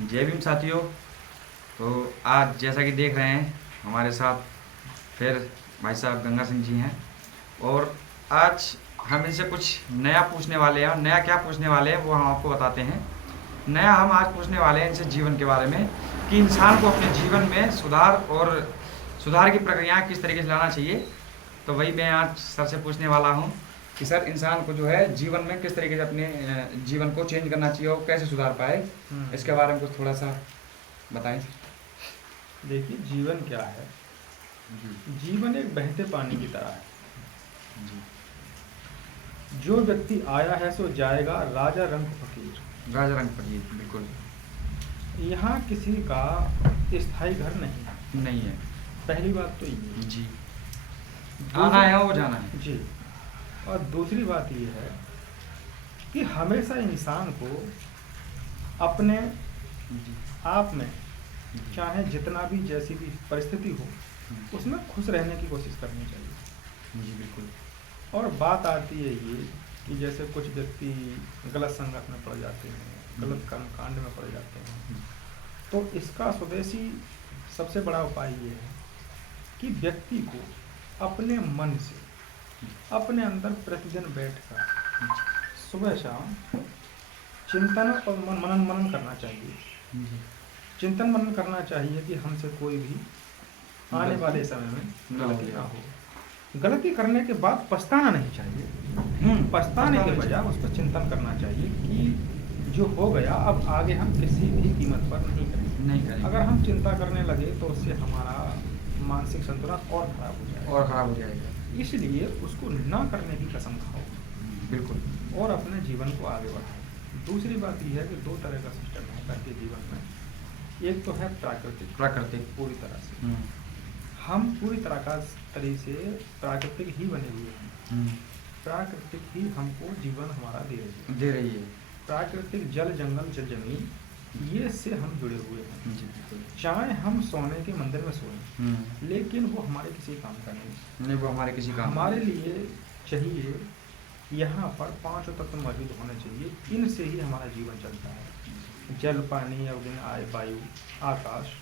जय भीम साथियों। तो आज जैसा कि देख रहे हैं हमारे साथ फिर भाई साहब गंगा सिंह जी हैं और आज हम इनसे कुछ नया पूछने वाले हैं और नया क्या पूछने वाले हैं वो हम आपको बताते हैं। नया हम आज पूछने वाले हैं इनसे जीवन के बारे में कि इंसान को अपने जीवन में सुधार की प्रक्रियाएं किस तरीके से लाना चाहिए। तो वही मैं आज सर से पूछने वाला हूँ कि सर इंसान को जो है जीवन में किस तरीके से अपने जीवन को चेंज करना चाहिए और कैसे सुधार पाए, इसके बारे में कुछ थोड़ा सा बताएं। देखिए, जीवन क्या है? जी जीवन एक बहते पानी की तरह है। जी। जो व्यक्ति आया है सो जाएगा, राजा रंग फकीर। राजा रंग फकीर, बिल्कुल। यहाँ किसी का स्थायी घर नहीं है। नहीं है। पहली बात तो ये जी। आना है वो जाना है जी। और दूसरी बात ये है कि हमेशा इंसान को अपने जी आप में चाहे जितना भी जैसी भी परिस्थिति हो उसमें खुश रहने की कोशिश करनी चाहिए। जी बिल्कुल। और बात आती है ये कि जैसे कुछ व्यक्ति गलत संगत में पड़ जाते हैं, गलत कर्मकांड में पड़ जाते हैं, तो इसका स्वदेशी सबसे बड़ा उपाय ये है कि व्यक्ति को अपने मन से अपने अंदर प्रतिदिन बैठकर सुबह शाम चिंतन और मनन करना चाहिए। चिंतन मनन करना चाहिए कि हमसे कोई भी आने वाले समय में गलती ना हो। गलती करने के बाद पछताना नहीं चाहिए। पछताने के बजाय उस पर चिंतन करना चाहिए कि जो हो गया अब आगे हम किसी भी कीमत पर नहीं करेंगे। अगर हम चिंता करने लगे तो उससे हमारा मानसिक संतुलन और खराब हो जाएगा। इसलिए उसको ना करने की कसम खाओ, बिल्कुल, और अपने जीवन को आगे बढ़ाओ। दूसरी बात यह है कि दो तरह का सिस्टम है करके जीवन में। एक तो है प्राकृतिक पूरी तरह से हम पूरी तरह से प्राकृतिक ही बने हुए हैं। प्राकृतिक ही हमको जीवन हमारा दे रही है। प्राकृतिक जल जंगल जल जमीन ये से हम जुड़े हुए हैं। चाहे हम सोने के मंदिर में सोएं लेकिन वो हमारे किसी काम का नहीं, वो हमारे किसी काम हमारे लिए चाहिए। यहाँ पर 5 तत्व मौजूद होने चाहिए, इनसे ही हमारा जीवन चलता है। जल पानी अग्नि वायु आकाश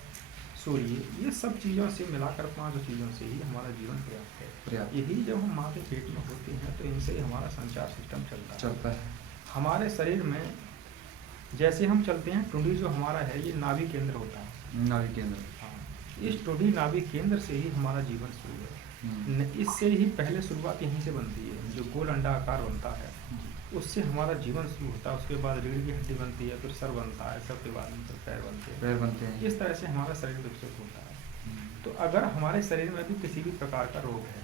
सूर्य, ये सब चीज़ों से मिलाकर 5 चीज़ों से ही हमारा जीवन पर्याप्त है। यही जब हम माँ के पेट में होते हैं तो इनसे ही हमारा संचार सिस्टम चलता है। हमारे शरीर में जैसे हम चलते हैं, टुंडी जो हमारा है ये नाभि केंद्र होता है। नाभि केंद्र, हाँ, इस टुंडी नाभि केंद्र से ही हमारा जीवन शुरू है। इससे ही पहले शुरुआत यहीं से बनती है। जो गोल अंडा आकार बनता है उससे हमारा जीवन शुरू होता है। उसके बाद रीढ़ की हड्डी बनती है, फिर सर बनता है, सर के बाद में फिर पैर बनते हैं। इस तरह से हमारा शरीर विकसित होता है। तो अगर हमारे शरीर में भी किसी भी प्रकार का रोग है,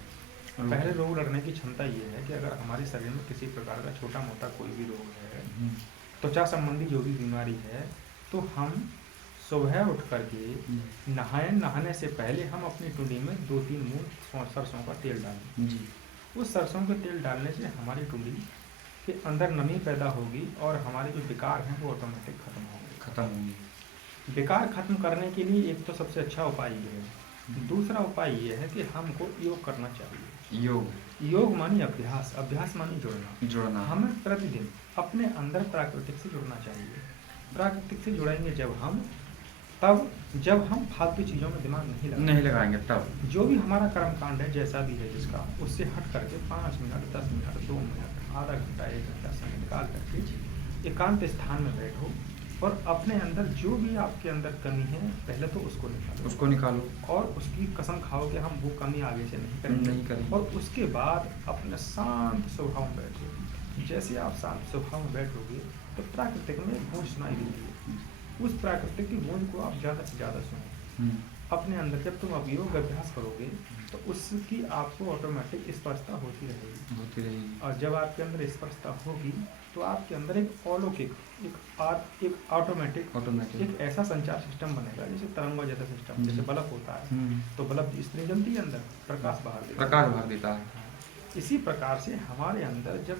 पहले रोग लड़ने की क्षमता ये है कि अगर हमारे शरीर में किसी प्रकार का छोटा मोटा कोई भी रोग है, त्वचा संबंधी जो भी बीमारी है, तो हम सुबह उठ करके नहाने से पहले हम अपनी टुंडी में 2-3 मूंद सरसों का तेल डालें। उस सरसों के तेल डालने से हमारी टुंडी के अंदर नमी पैदा होगी और हमारे जो विकार हैं वो ऑटोमेटिक खत्म होंगे। विकार खत्म करने के लिए एक तो सबसे अच्छा उपाय ये है। दूसरा उपाय ये है कि हमको योग करना चाहिए। योग मानी अभ्यास मानी जुड़ना। हमें प्रतिदिन अपने अंदर प्राकृतिक से जुड़ना चाहिए। प्राकृतिक से जुड़ेंगे जब हम फालतू चीज़ों में दिमाग नहीं लगाएंगे, तब जो भी हमारा कर्मकांड है जैसा भी है जिसका, उससे हट करके 5 मिनट 10 मिनट 2 मिनट आधा घंटा 1 घंटा समय निकाल करके एकांत स्थान में बैठो और अपने अंदर जो भी आपके अंदर कमी है पहले तो उसको निकालो और उसकी कसम खाओ कि हम वो कमी आगे से नहीं करेंगे। और उसके बाद अपने शांत स्वभाव में बैठो। जैसे आप शांत स्वभाव में बैठोगे तो प्राकृतिक में गूंज सुनाई देती है। उस प्राकृतिक की गूंज को आप ज़्यादा से ज़्यादा सुनो अपने अंदर। जब तुम अब योग अभ्यास करोगे तो उसकी आपको ऑटोमेटिक स्पर्शता होती रहेगी। और जब आपके अंदर स्पर्शता होगी तो आपके अंदर एक अलौकिक एक ऑटोमेटिक एक ऐसा संचार सिस्टम बनेगा जैसे तरंगा जैसा सिस्टम। जैसे बल्ब होता है तो बल्ब इतनी जल्दी अंदर प्रकाश बाहर देता है। इसी प्रकार से हमारे अंदर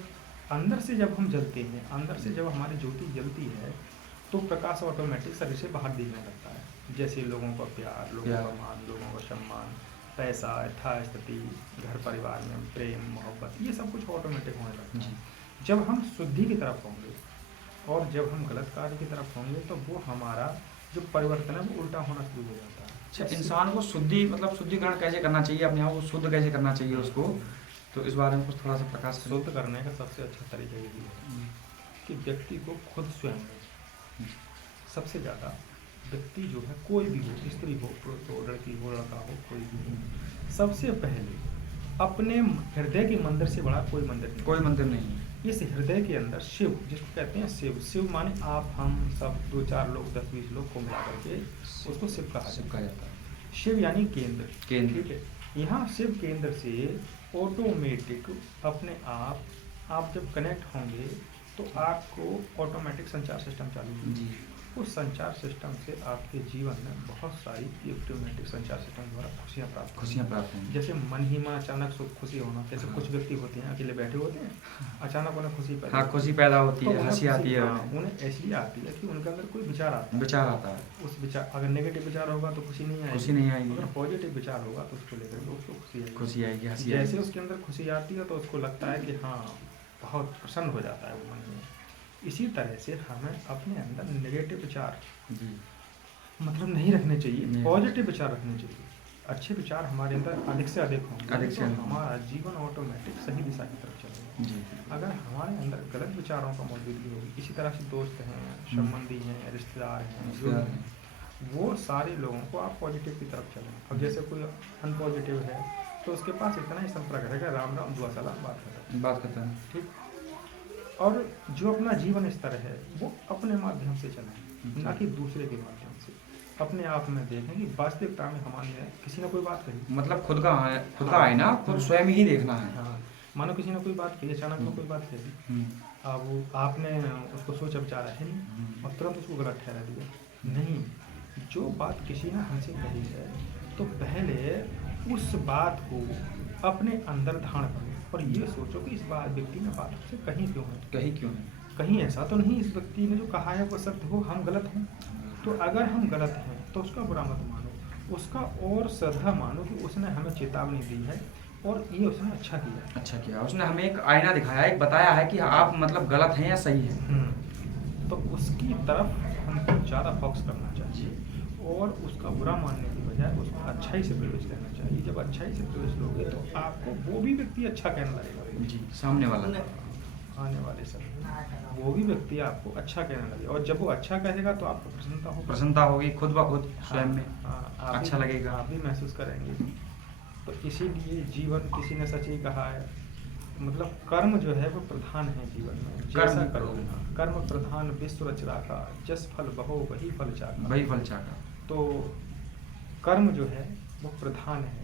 अंदर से जब हम जलते हैं, अंदर से जब हमारी ज्योति जलती है तो प्रकाश ऑटोमेटिक शरीर से बाहर दिखने लगता है। जैसे लोगों का प्यार, लोगों का मान, लोगों का सम्मान, पैसा, यथास्थिति, घर परिवार में प्रेम मोहब्बत, ये सब कुछ ऑटोमेटिक होने लगता है। जब हम शुद्धि की तरफ होंगे और जब हम गलत कार्य की तरफ होंगे तो वो हमारा जो परिवर्तन है वो उल्टा होना शुरू हो जाता है। अच्छा, इंसान को शुद्धि मतलब शुद्धिकरण कैसे करना चाहिए, अपने आप को शुद्ध कैसे करना चाहिए उसको, तो इस बारे में कुछ थोड़ा सा प्रकाश करें। शुद्ध करने का सबसे अच्छा तरीका यही है कि व्यक्ति को खुद स्वयं में सबसे ज़्यादा व्यक्ति जो है, कोई भी हो, स्त्री हो, पुरुष हो, लड़की हो, लड़का हो, कोई भी हो, सबसे पहले अपने हृदय के मंदिर से बड़ा कोई मंदिर नहीं। कोई मंदिर नहीं है। इस हृदय के अंदर शिव, जिसको कहते हैं शिव, शिव माने आप, हम सब, 2-4 लोग, 10-20 लोग को मिला करके उसको शिव कहा जाता है। शिव यानी केंद्र, केंद्र। ठीक है। यहाँ शिव केंद्र से ऑटोमेटिक अपने आप जब कनेक्ट होंगे तो आपको ऑटोमेटिक संचार सिस्टम चालू होगा जी। उस संचार सिस्टम से आपके जीवन में बहुत सारी ऑटोमेटिक संचार सिस्टम द्वारा खुशियाँ प्राप्त होंगी। जैसे मन ही में अचानक खुशी होना, जैसे कुछ व्यक्ति होते हैं अकेले बैठे होते हैं, अचानक उन्हें खुशी पैदा होती है, हंसी आती है, उन्हें ऐसी आती है कि उनके अंदर कोई विचार आता है। उस विचार, अगर नेगेटिव विचार होगा तो खुशी नहीं आएगी, अगर पॉजिटिव विचार होगा तो उसको लेकर उसको खुशी आएगी। जैसे उसके अंदर खुशी आती है तो उसको लगता है कि हाँ, बहुत प्रसन्न हो जाता है वो मन में। इसी तरह से हमें अपने अंदर नेगेटिव विचार मतलब नहीं रखने चाहिए, पॉजिटिव विचार रखने चाहिए। अच्छे विचार हमारे अंदर अधिक से अधिक होंगे तो हमारा जीवन ऑटोमेटिक सही दिशा की तरफ चलेगा। अगर हमारे अंदर गलत विचारों का मौजूदगी होगी, इसी तरह से दोस्त हैं, संबंधी हैं, रिश्तेदार हैं, जो हैं, वो सारे लोगों को आप पॉजिटिव की तरफ चलें। अब जैसे कोई अनपॉजिटिव है तो उसके पास इतना ही संपर्क रहेगा, राम राम दुआ सलाम, बात करता है, ठीक। और जो अपना जीवन स्तर है वो अपने माध्यम से चलाएं, ना कि दूसरे के माध्यम से। अपने आप में देखें कि वास्तविकता में हमारे किसी ने कोई बात कही, मतलब खुद का आईना खुद स्वयं ही देखना है। हाँ, मानो किसी ने कोई बात कही, अचानक में कोई बात कही, अब आपने उसको सोचा विचारा है नहीं और तुरंत उसको गलत ठहरा दिया नहीं। जो बात किसी ने हमसे कही है तो पहले उस बात को अपने अंदर धारण करो और ये सोचो कि इस व्यक्ति ने बात से कहीं क्यों है, कहीं ऐसा तो नहीं इस व्यक्ति ने जो कहा है वो सत्य हो, हम गलत हों। तो अगर हम गलत हैं तो उसका बुरा मत मानो, उसका और श्रद्धा मानो कि उसने हमें चेतावनी दी है और ये उसने अच्छा किया, उसने हमें एक आईना दिखाया, एक बताया है कि आप मतलब गलत हैं या सही है। तो उसकी तरफ हमको ज़्यादा फोकस करना चाहिए और उसका बुरा मानने की बजाय उसको अच्छाई से प्रवेश करना चाहिए। जब अच्छाई से प्रवेश लोगे तो आपको वो भी व्यक्ति अच्छा कहने लगेगा जी, सामने वाला आने वाले समय वो भी व्यक्ति आपको अच्छा कहने लगेगा और जब वो अच्छा कहेगा तो आपको प्रसन्नता होगी खुद ब खुद स्वयं में, अच्छा लगेगा, आप भी महसूस करेंगे। तो इसीलिए जीवन, किसी ने सच ही कहा है, मतलब कर्म जो है वो प्रधान है जीवन में, जैसा करो कर्म प्रधान विश्व रचना का, जस फल बहो वही फल चाका। तो कर्म जो है वो प्रधान है,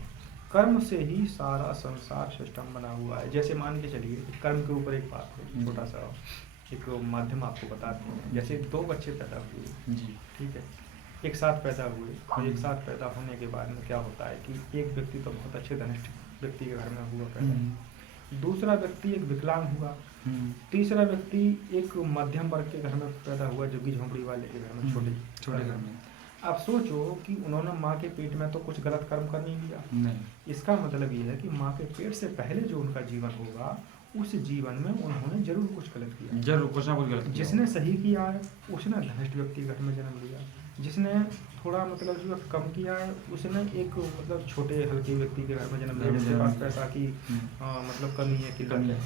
कर्म से ही सारा संसार सिस्टम बना हुआ है। जैसे मान के चलिए कर्म के ऊपर एक बात है, छोटा सा एक माध्यम आपको बताते हैं। जैसे 2 बच्चे पैदा हुए जी, ठीक है, एक साथ पैदा हुए और एक साथ पैदा होने के बाद में क्या होता है कि एक व्यक्ति तो बहुत अच्छे धनिष्ठ व्यक्ति के घर में हुआ पैदा, दूसरा व्यक्ति एक विकलांग हुआ, तीसरा व्यक्ति एक मध्यम वर्ग के घर में पैदा हुआ, जो कि झोंपड़ी वाले के घर में, छोटे घर में। अब सोचो कि उन्होंने माँ के पेट में तो कुछ गलत कर्म कर नहीं लिया नहीं। इसका मतलब ये है कि माँ के पेट से पहले जो उनका जीवन होगा उस जीवन में उन्होंने जरूर कुछ गलत किया, जरूर कुछ ना कुछ गलत। जिसने सही किया है उसने धनिष्ठ व्यक्ति घर में जन्म लिया, जिसने थोड़ा मतलब जो कम किया है उसने एक मतलब छोटे हल्के व्यक्ति के घर में जन्म लिया, जिसके पास पैसा की मतलब कमी है, किल्लत है।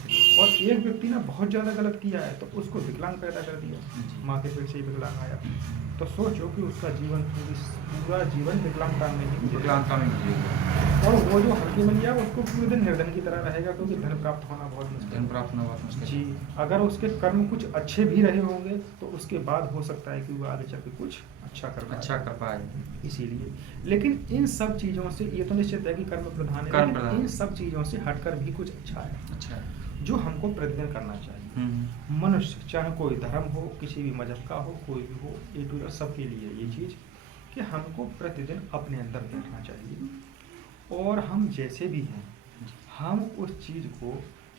और एक व्यक्ति ने बहुत ज़्यादा गलत किया है तो उसको विकलांग पैदा कर दिया, माँ के पेट से ही विकलांग आया। तो सोचो कि उसका जीवन पूरा जीवन विकलांगता में ही और वो जो हल्के में लिया उसको पूरे दिन निर्धन की तरह रहेगा, क्योंकि धन प्राप्त होना बहुत मुश्किल जी। अगर उसके कर्म कुछ अच्छे भी रहे होंगे तो उसके बाद हो सकता है कि वो आगे चल के कुछ अच्छा कर पाए। इसीलिए लेकिन इन सब चीज़ों से ये तो निश्चित है कि कर्म प्रधान है, लेकिन इन सब चीज़ों से हटकर भी कुछ अच्छा है जो हमको प्रतिदिन करना चाहिए। मनुष्य चाहे कोई धर्म हो, किसी भी मजहब का हो, कोई भी हो, ए टू सबके लिए ये चीज़ कि हमको प्रतिदिन अपने अंदर देखना चाहिए और हम जैसे भी हैं हम उस चीज़ को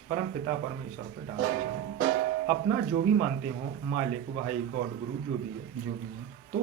परम पिता परमेश्वर पर डालना चाहिए। अपना जो भी मानते हो, मालिक, भाई, गॉड, गुरु, जो भी है तो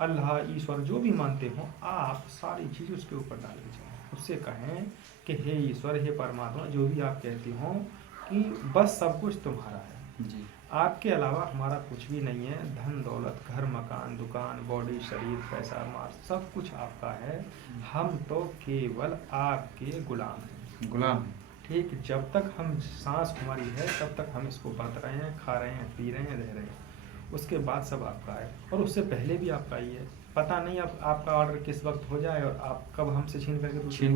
अल्लाह, ईश्वर जो भी मानते हो, आप सारी चीज़ उसके ऊपर डाल के चाहिए। उससे कहें कि हे ईश्वर, हे परमात्मा, जो भी आप कहते हो कि बस सब कुछ तुम्हारा है जी। आपके अलावा हमारा कुछ भी नहीं है। धन दौलत, घर मकान, दुकान, बॉडी, शरीर, पैसा, माल, सब कुछ आपका है। हम तो केवल आपके गुलाम हैं। गुलाम। ठीक, जब तक हम सांस हमारी है तब तक हम इसको बरत रहे हैं, खा रहे हैं, पी रहे हैं, रह रहे हैं। उसके बाद सब आपका है, और उससे पहले भी आपका ही है। पता नहीं अब आपका ऑर्डर किस वक्त हो जाए और आप कब हमसे छीन करके दूसरे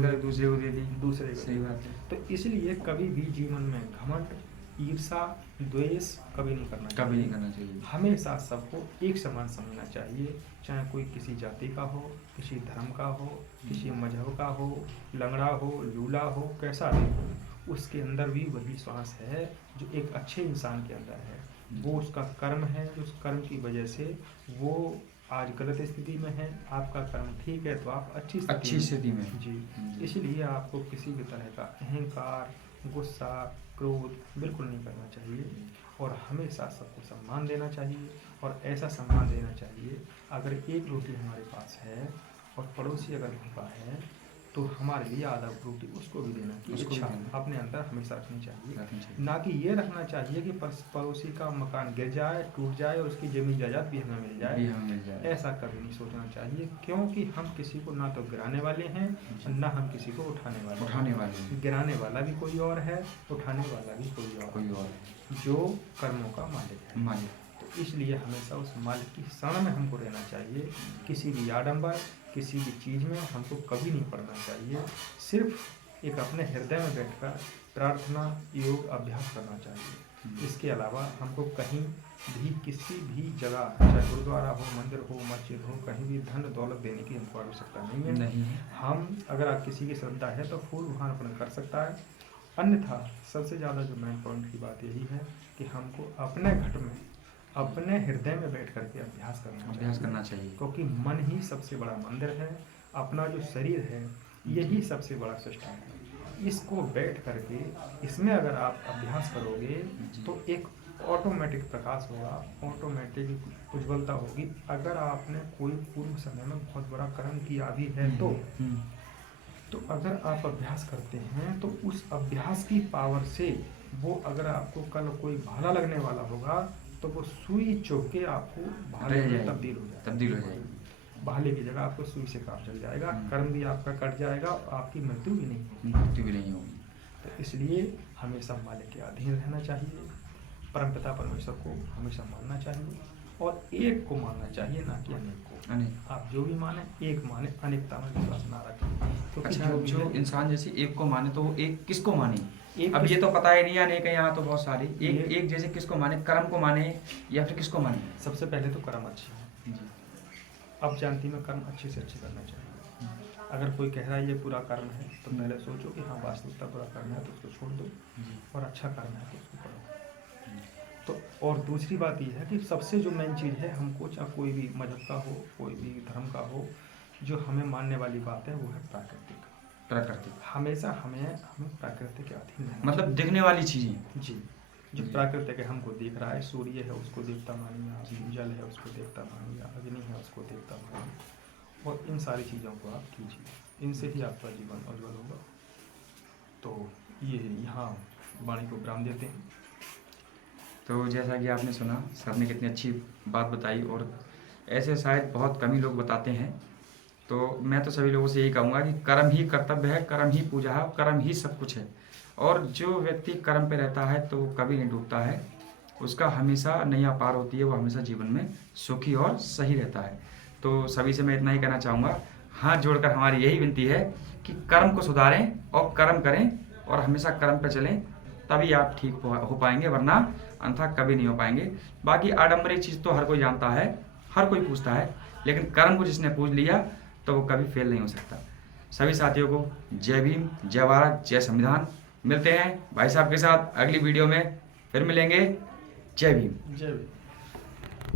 को दे दी। दूसरे को। सही बात है। तो इसलिए कभी भी जीवन में घमंड, ईर्षा, द्वेष कभी नहीं करना चाहिए। कभी नहीं करना चाहिए। हमेशा सबको एक समान समझना चाहिए, चाहे कोई किसी जाति का हो, किसी धर्म का हो, किसी मजहब का हो, लंगड़ा हो, लूला हो, कैसा भी हो, उसके अंदर भी वही श्वास है जो एक अच्छे इंसान के अंदर है। वो उसका कर्म है, उस कर्म की वजह से वो आज गलत स्थिति में है। आपका कर्म ठीक है तो आप अच्छी स्थिति में। जी। इसलिए आपको किसी भी तरह का अहंकार, गुस्सा, क्रोध बिल्कुल नहीं करना चाहिए, और हमेशा सबको सम्मान देना चाहिए। और ऐसा सम्मान देना चाहिए, अगर एक रोटी हमारे पास है और पड़ोसी अगर भूखा है तो हमारे लिए आधा रोटी उसको भी देना की इच्छा अपने अंदर हमेशा रखनी चाहिए। ना कि ये रखना चाहिए कि पड़ोसी का मकान गिर जाए, टूट जाए और उसकी जमीन जायदाद भी हमें मिल जाए। ऐसा कभी नहीं सोचना चाहिए, क्योंकि हम किसी को ना तो गिराने वाले हैं और ना हम किसी को उठाने वाले। गिराने वाला भी कोई और है, उठाने वाला भी कोई और है, जो कर्मों का मालिक है। तो इसलिए हमेशा उस मालिक की शरण में हमको रहना चाहिए। किसी भी आडंबर, किसी भी चीज़ में हमको कभी नहीं पड़ना चाहिए। सिर्फ एक अपने हृदय में बैठकर प्रार्थना, योग, अभ्यास करना चाहिए। इसके अलावा हमको कहीं भी किसी भी जगह, चाहे गुरुद्वारा हो, मंदिर हो, मस्जिद हो, कहीं भी धन दौलत देने की हमको आवश्यकता नहीं है। हम अगर आप किसी की श्रद्धा है तो फूल वहाँ अर्पण कर सकता है, अन्यथा सबसे ज़्यादा जो मेन पॉइंट की बात यही है कि हमको अपने घट में, अपने हृदय में बैठ करके अभ्यास करना चाहिए। क्योंकि मन ही सबसे बड़ा मंदिर है। अपना जो शरीर है यही सबसे बड़ा सिस्टम है। इसको बैठ करके इसमें अगर आप अभ्यास करोगे तो एक ऑटोमेटिक प्रकाश होगा, ऑटोमेटिक उज्ज्वलता होगी। अगर आपने कोई पूर्व समय में बहुत बड़ा कर्म किया भी है तो अगर आप अभ्यास करते हैं तो उस अभ्यास की पावर से वो, अगर आपको कल कोई भाला लगने वाला होगा तो वो सुई चुभ के आपको भाले में तब्दील हो जाएगी। भाले की जगह आपको सुई से काम चल जाएगा, कर्म भी आपका कट जाएगा, आपकी मृत्यु भी नहीं होगी। तो इसलिए हमेशा मालिक के अधीन रहना चाहिए, परमपिता परमेश्वर को हमेशा मानना चाहिए, और एक को मानना चाहिए, ना कि अनेक को। आप जो भी माने, एक माने, अनेकता में विश्वास ना रखें। तो जो इंसान जैसे एक को माने तो वो एक किसको माने? अब ये तो पता ही नहीं, अनेक है यहाँ तो बहुत सारे। एक जैसे किसको माने? कर्म को माने या फिर किसको माने? सबसे पहले तो कर्म अच्छे हैं जी। अब जानती में कर्म अच्छे से अच्छे करना चाहिए। अगर कोई कह रहा है ये पूरा कर्म है तो पहले सोचो कि हाँ वास्तविकता पूरा कर्म है तो उसको छोड़ दो, और अच्छा कर्म है तो उसको करो। तो और दूसरी बात ये है कि सबसे जो मेन चीज़ है, हमको चाहे कोई भी मजहब का हो, कोई भी धर्म का हो, जो हमें मानने वाली बात है वो है प्राकृतिक। हमेशा हमें प्राकृतिक के अधीन रहना, मतलब दिखने वाली चीज़ें जी। जो प्राकृतिक है, हमको दिख रहा है, सूर्य है उसको देवता मानिए, जल है उसको देवता मानिए, अग्नि है उसको देवता मानिए, और इन सारी चीज़ों को आप कीजिए। इनसे ही आपका जीवन उज्ज्वल होगा। तो ये यहाँ वाणी को विराम देते हैं। तो जैसा कि आपने सुना, सर ने कितनी अच्छी बात बताई, और ऐसे शायद बहुत कम ही लोग बताते हैं। तो मैं तो सभी लोगों से यही कहूँगा कि कर्म ही कर्तव्य है, कर्म ही पूजा है, कर्म ही सब कुछ है। और जो व्यक्ति कर्म पे रहता है तो कभी नहीं डूबता है, उसका हमेशा नैया पार होती है, वो हमेशा जीवन में सुखी और सही रहता है। तो सभी से मैं इतना ही कहना चाहूँगा, हाथ जोड़कर हमारी यही विनती है कि कर्म को सुधारें और कर्म करें, और हमेशा कर्म पे चलें, तभी आप ठीक हो पाएंगे, वरना अन्यथा कभी नहीं हो पाएंगे। बाकी आडम्बरी चीज़ तो हर कोई जानता है, हर कोई पूछता है, लेकिन कर्म को जिसने पूछ लिया तो वो कभी फेल नहीं हो सकता। सभी साथियों को जय भीम, जय भारत, जय संविधान। मिलते हैं भाई साहब के साथ अगली वीडियो में, फिर मिलेंगे। जय भीम। जय भीम।